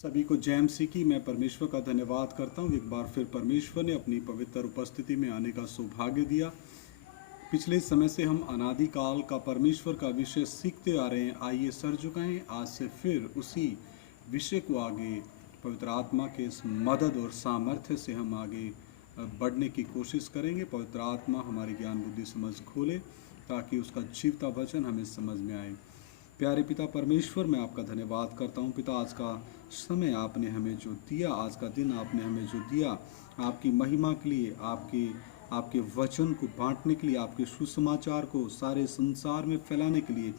सभी को जय मसीह की। मैं परमेश्वर का धन्यवाद करता हूँ। एक बार फिर परमेश्वर ने अपनी पवित्र उपस्थिति में आने का सौभाग्य दिया। पिछले समय से हम अनादिकाल का परमेश्वर का विषय सीखते आ रहे हैं। आइए सर झुकाएं, आज से फिर उसी विषय को आगे पवित्र आत्मा के इस मदद और सामर्थ्य से हम आगे बढ़ने की कोशिश करेंगे। पवित्र आत्मा हमारी ज्ञान बुद्धि समझ खोले ताकि उसका जीवता वचन हमें समझ में आए। प्यारे पिता परमेश्वर, मैं आपका धन्यवाद करता हूँ। पिता, आज का समय आपने हमें जो दिया, आज का दिन आपने हमें जो दिया, आपकी महिमा के लिए, आपके वचन को बांटने के लिए, आपके सुसमाचार को सारे संसार में फैलाने के लिए,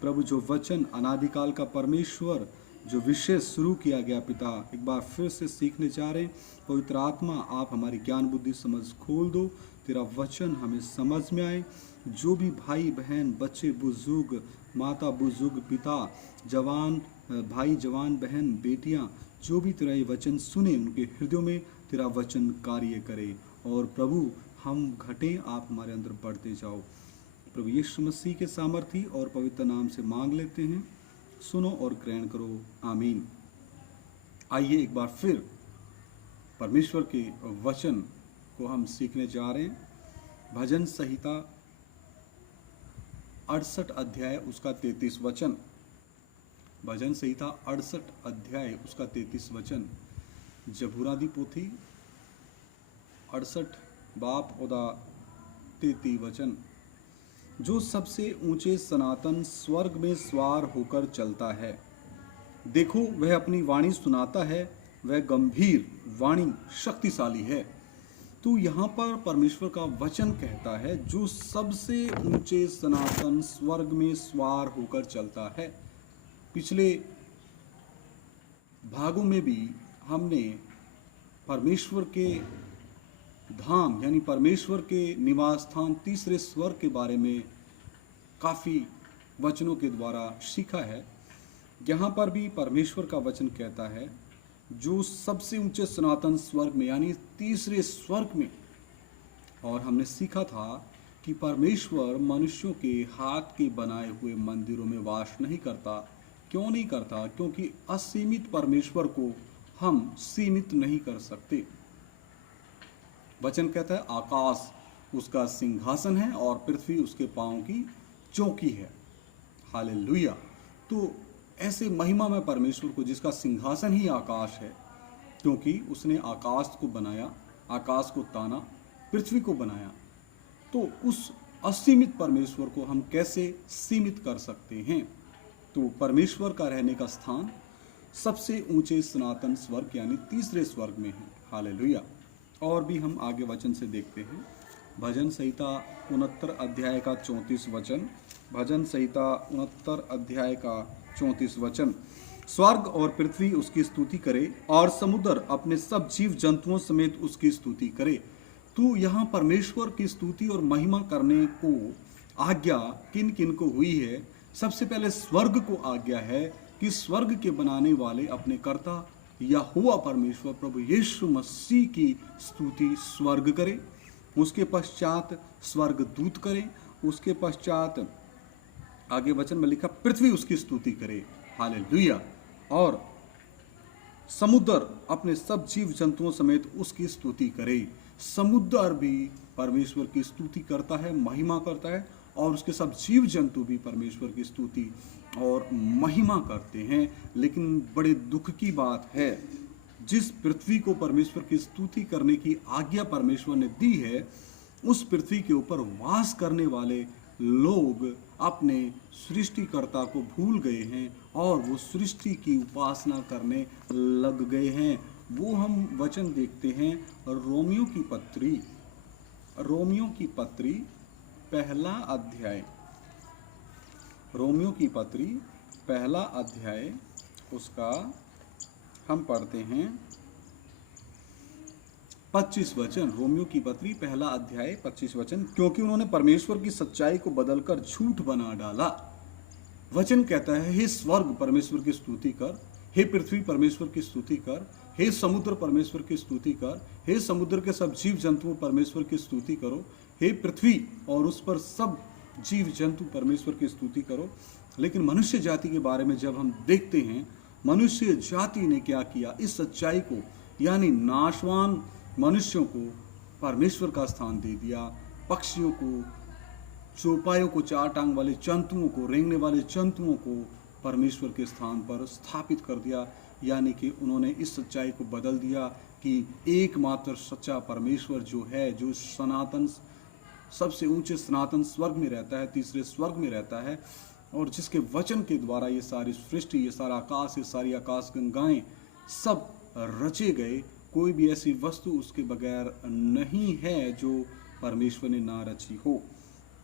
प्रभु जो वचन अनादिकाल का परमेश्वर जो विषय शुरू किया गया पिता, एक बार फिर से सीखने जा रहे हैं। पवित्र आत्मा, आप हमारी ज्ञान बुद्धि समझ खोल दो, तेरा वचन हमें समझ में आए। जो भी भाई बहन, बच्चे बुजुर्ग, माता बुजुर्ग, पिता, जवान भाई, जवान बहन, बेटियां, जो भी तेरा ये वचन सुने, उनके हृदयों में तेरा वचन कार्य करे। और प्रभु, हम घटें, आप हमारे अंदर बढ़ते जाओ। प्रभु यीशु मसीह के सामर्थी और पवित्र नाम से मांग लेते हैं, सुनो और ग्रहण करो, आमीन। आइए एक बार फिर परमेश्वर के वचन को हम सीखने जा रहे हैं। भजन संहिता 68 अध्याय उसका 33 वचन। भजन संहिता 68 अध्याय उसका 33 वचन। जबूरादी पोथी 68 बाप ओदा 33 वचन। जो सबसे ऊंचे सनातन स्वर्ग में सवार होकर चलता है, देखो वह अपनी वाणी सुनाता है, वह गंभीर वाणी शक्तिशाली है। तो यहाँ पर परमेश्वर का वचन कहता है, जो सबसे ऊंचे सनातन स्वर्ग में सवार होकर चलता है। पिछले भागों में भी हमने परमेश्वर के धाम यानी परमेश्वर के निवास स्थान तीसरे स्वर्ग के बारे में काफ़ी वचनों के द्वारा सीखा है। यहाँ पर भी परमेश्वर का वचन कहता है, जो सबसे ऊंचे सनातन स्वर्ग में यानी तीसरे स्वर्ग में। और हमने सीखा था कि परमेश्वर मनुष्यों के हाथ के बनाए हुए मंदिरों में वास नहीं करता। क्यों नहीं करता? क्योंकि असीमित परमेश्वर को हम सीमित नहीं कर सकते। वचन कहता है, आकाश उसका सिंहासन है और पृथ्वी उसके पांव की चौकी है। हालेलुया। तो ऐसे महिमा में परमेश्वर को, जिसका सिंहासन ही आकाश है, क्योंकि उसने आकाश को बनाया, आकाश को ताना, पृथ्वी को बनाया, तो उस असीमित परमेश्वर को हम कैसे सीमित कर सकते हैं? तो परमेश्वर का रहने का स्थान सबसे ऊंचे सनातन स्वर्ग यानी तीसरे स्वर्ग में है। हालेलुया। और भी हम आगे वचन से देखते हैं। भजन संहिता 69 अध्याय का 34 वचन। भजन संहिता 69 अध्याय का 34 वचन। स्वर्ग और पृथ्वी उसकी स्तुति करे और समुद्र अपने सब जीव जंतुओं समेत उसकी स्तुति करे। तो यहाँ परमेश्वर की स्तुति और महिमा करने को आज्ञा किन किन को हुई है? सबसे पहले स्वर्ग को आज्ञा है कि स्वर्ग के बनाने वाले अपने कर्ता यहोवा परमेश्वर प्रभु यीशु मसीह की स्तुति स्वर्ग करे। उसके पश्चात स्वर्ग दूत करे। उसके पश्चात आगे वचन में लिखा, पृथ्वी उसकी स्तुति करे। हालेलुया। और समुद्र अपने सब जीव जंतुओं समेत उसकी स्तुति करे। समुद्र भी परमेश्वर की स्तुति करता है, महिमा करता है, और उसके सब जीव जंतु भी परमेश्वर की स्तुति और महिमा करते हैं। लेकिन बड़े दुख की बात है, जिस पृथ्वी को परमेश्वर की स्तुति करने की आज्ञा परमेश्वर ने दी है, उस पृथ्वी के ऊपर वास करने वाले लोग अपने सृष्टिकर्ता को भूल गए हैं और वो सृष्टि की उपासना करने लग गए हैं। वो हम वचन देखते हैं रोमियो की पत्री पहला अध्याय। रोमियो की पत्री पहला अध्याय उसका हम पढ़ते हैं 25 वचन। रोमियो की पत्री पहला अध्याय 25 वचन। क्योंकि उन्होंने परमेश्वर की सच्चाई को बदलकर झूठ बना डाला। वचन कहता है, हे स्वर्ग परमेश्वर की स्तुति कर, हे पृथ्वी परमेश्वर की स्तुति कर, हे समुद्र परमेश्वर की स्तुति कर, हे समुद्र के सब जीव जंतु परमेश्वर की स्तुति करो, हे पृथ्वी और उस पर सब जीव जंतु परमेश्वर की स्तुति करो। लेकिन मनुष्य जाति के बारे में जब हम देखते हैं मनुष्य जाति ने क्या किया, इस सच्चाई को यानी नाशवान मनुष्यों को परमेश्वर का स्थान दे दिया, पक्षियों को, चौपायों को, चार टांग वाले जंतुओं को, रेंगने वाले जंतुओं को परमेश्वर के स्थान पर स्थापित कर दिया। यानी कि उन्होंने इस सच्चाई को बदल दिया कि एकमात्र सच्चा परमेश्वर जो है, जो सनातन, सबसे ऊंचे सनातन स्वर्ग में रहता है, तीसरे स्वर्ग में रहता है, और जिसके वचन के द्वारा ये सारी सृष्टि, ये सारा आकाश, ये सारी आकाश गंगाएं सब रचे गए, कोई भी ऐसी वस्तु उसके बगैर नहीं है जो परमेश्वर ने ना रची हो।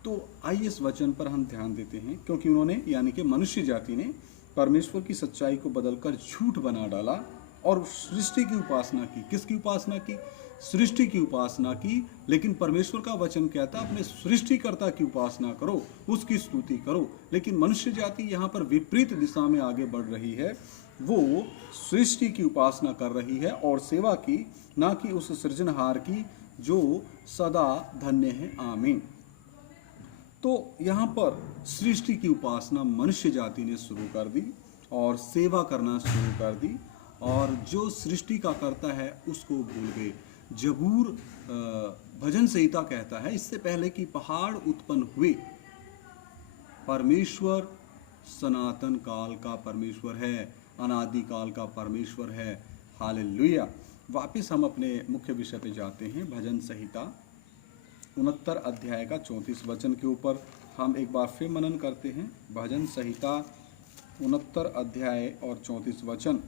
तो आइए इस वचन पर हम ध्यान देते हैं, क्योंकि उन्होंने यानी कि मनुष्य जाति ने परमेश्वर की सच्चाई को बदलकर झूठ बना डाला और सृष्टि की उपासना की। किसकी उपासना की? सृष्टि की उपासना की। लेकिन परमेश्वर का वचन कहता है अपने सृष्टिकर्ता की उपासना करो, उसकी स्तुति करो। लेकिन मनुष्य जाति यहाँ पर विपरीत दिशा में आगे बढ़ रही है। वो सृष्टि की उपासना कर रही है और सेवा की, ना कि उस सृजनहार की जो सदा धन्य है। आमीन। तो यहाँ पर सृष्टि की उपासना मनुष्य जाति ने शुरू कर दी और सेवा करना शुरू कर दी, और जो सृष्टि का करता है उसको भूल गए। जबूर भजन संहिता कहता है, इससे पहले कि पहाड़ उत्पन्न हुए, परमेश्वर सनातन काल का परमेश्वर है, अनादि काल का परमेश्वर है। हालेलुया। वापिस हम अपने मुख्य विषय पे जाते हैं। भजन संहिता 69 अध्याय का 34 वचन के ऊपर हम एक बार फिर मनन करते हैं। भजन संहिता 69 अध्याय और 34 वचन।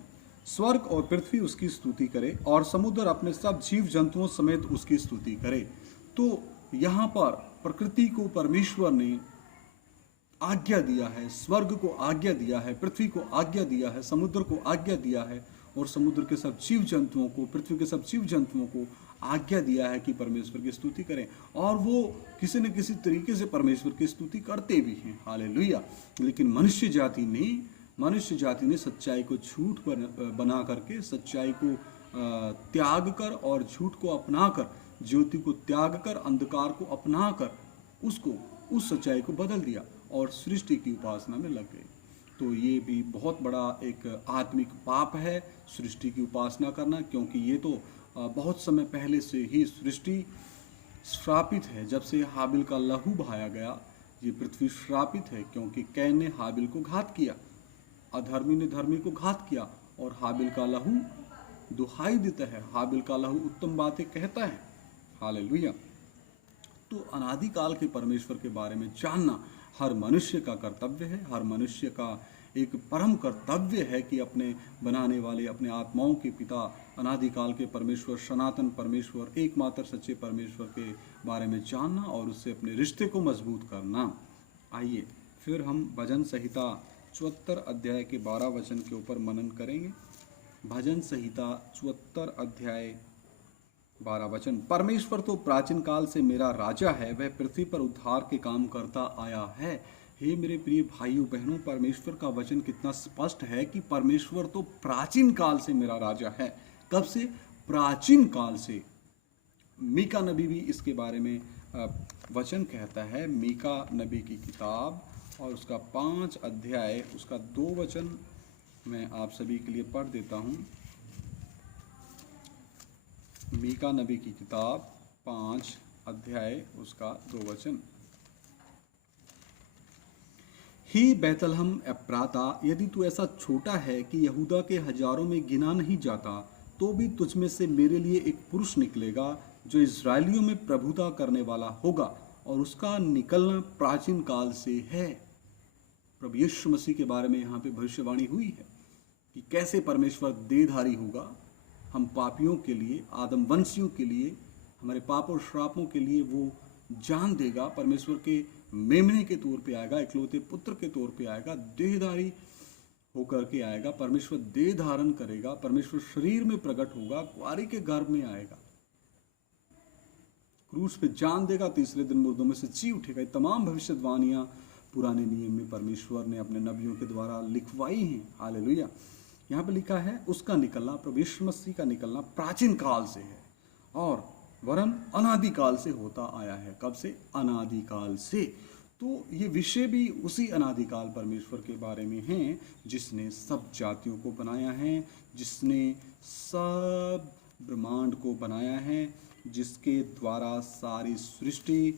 स्वर्ग और पृथ्वी उसकी स्तुति करे और समुद्र अपने सब जीव जंतुओं समेत उसकी स्तुति करे। तो यहाँ पर प्रकृति को परमेश्वर ने आज्ञा दिया है, स्वर्ग को आज्ञा दिया है, पृथ्वी को आज्ञा दिया है, समुद्र को आज्ञा दिया है, और समुद्र के सब जीव जंतुओं को, पृथ्वी के सब जीव जंतुओं को आज्ञा दिया है कि परमेश्वर की स्तुति करें। और वो किसी न किसी तरीके से परमेश्वर की स्तुति करते भी हैं। हालेलुया। लेकिन मनुष्य जाति ने सच्चाई को झूठ बना करके, सच्चाई को त्याग कर और झूठ को अपना कर, ज्योति को त्याग कर, अंधकार को अपना कर उस सच्चाई को बदल दिया और सृष्टि की उपासना में लग गए। तो ये भी बहुत बड़ा एक आत्मिक पाप है, सृष्टि की उपासना करना, क्योंकि ये तो बहुत समय पहले से ही सृष्टि श्रापित है। जब से हाबिल का लहू बहाया गया, ये पृथ्वी श्रापित है, क्योंकि कैन ने हाबिल को घात किया, अधर्मी ने धर्मी को घात किया, और हाबिल का लहू दुहाई देता है, हाबिल का लहू उत्तम बातें कहता है। हालेलुया। तो अनादिकाल के परमेश्वर के बारे में जानना हर मनुष्य का कर्तव्य है, हर मनुष्य का एक परम कर्तव्य है कि अपने बनाने वाले, अपने आत्माओं के पिता, अनादिकाल के परमेश्वर, सनातन परमेश्वर, एकमात्र सच्चे परमेश्वर के बारे में जानना और उससे अपने रिश्ते को मजबूत करना। आइए फिर हम भजन संहिता 74 अध्याय के 12 वचन के ऊपर मनन करेंगे। भजन संहिता 74 अध्याय 12 वचन। परमेश्वर तो प्राचीन काल से मेरा राजा है, वह पृथ्वी पर उद्धार के काम करता आया है। हे मेरे प्रिय भाइयों बहनों, परमेश्वर का वचन कितना स्पष्ट है कि परमेश्वर तो प्राचीन काल से मेरा राजा है। कब से? प्राचीन काल से। मीका नबी भी इसके बारे में वचन कहता है। मीका नबी की किताब और उसका 5 अध्याय, उसका 2 वचन मैं आप सभी के लिए पढ़ देता हूँ। मीका नबी की किताब 5 अध्याय उसका 2 वचन। ही बैतलहम एप्राता, यदि तू ऐसा छोटा है कि यहूदा के हजारों में गिना नहीं जाता, तो भी तुझ में से मेरे लिए एक पुरुष निकलेगा जो इस्राएलियों में प्रभुता करने वाला होगा, और उसका निकलना प्राचीन काल से है। प्रभु यीशु मसीह के बारे में यहाँ पे भविष्यवाणी हुई है कि कैसे परमेश्वर देहधारी होगा, हम पापियों के लिए, आदम वंशियों के लिए, हमारे पाप और श्रापों के लिए वो जान देगा। परमेश्वर के मेमने के तौर पे आएगा, इकलौते पुत्र के तौर पे आएगा, देहधारी होकर के आएगा। परमेश्वर देह धारण करेगा, परमेश्वर शरीर में प्रकट होगा, कुआरी के गर्भ में आएगा, क्रूस पे जान देगा, तीसरे दिन मुर्दों में से जी उठेगा। ये तमाम भविष्यवाणियां पुराने नियम में परमेश्वर ने अपने नबियों के द्वारा लिखवाई हैं। हालेलुया। यहाँ पे लिखा है उसका निकलना, प्रभु यीशु मसीह का निकलना प्राचीन काल से है और वरन अनादिकाल से होता आया है। कब से? अनादिकाल से। तो ये विषय भी उसी अनादिकाल परमेश्वर के बारे में हैं जिसने सब जातियों को बनाया है, जिसने सब ब्रह्मांड को बनाया है, जिसके द्वारा सारी सृष्टि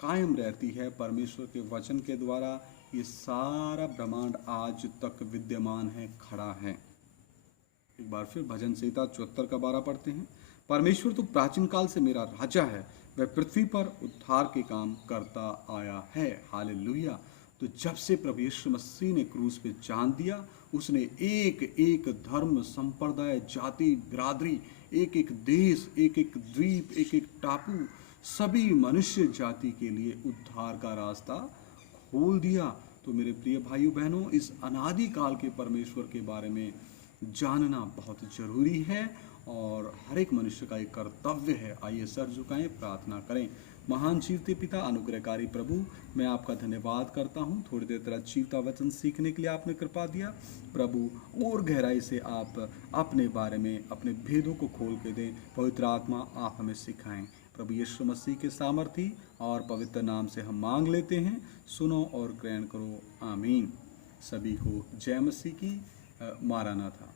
कायम रहती है। परमेश्वर के वचन के द्वारा ये सारा ब्रह्मांड आज तक विद्यमान है, खड़ा है। एक बार फिर भजन संहिता 74 का 12 पढ़ते हैं। परमेश्वर तो प्राचीन काल से मेरा राजा है, वह पृथ्वी पर उद्धार के काम करता आया है। हालेलुया। तो जब से प्रभु यीशु मसीह ने क्रूस पे जान दिया, उसने एक एक धर्म, संप्रदाय, जाति, बिरादरी, एक एक देश, एक एक द्वीप, एक एक टापू, सभी मनुष्य जाति के लिए उद्धार का रास्ता खोल दिया। तो मेरे प्रिय भाइयों बहनों, इस अनादि काल के परमेश्वर के बारे में जानना बहुत जरूरी है और हर एक मनुष्य का एक कर्तव्य है। आइए सर झुकाएं, प्रार्थना करें। महान जीवते पिता, अनुग्रहकारी प्रभु, मैं आपका धन्यवाद करता हूँ। थोड़ी देर तेरा जीवता वचन सीखने के लिए आपने कृपा दिया। प्रभु, और गहराई से आप अपने बारे में, अपने भेदों को खोल के दें। पवित्र आत्मा, आप हमें सिखाएं। प्रभु यीशु मसीह के सामर्थी और पवित्र नाम से हम मांग लेते हैं। सुनो और ग्रहण करो। आमीन। सभी को जय मसीह की। मारानाथा।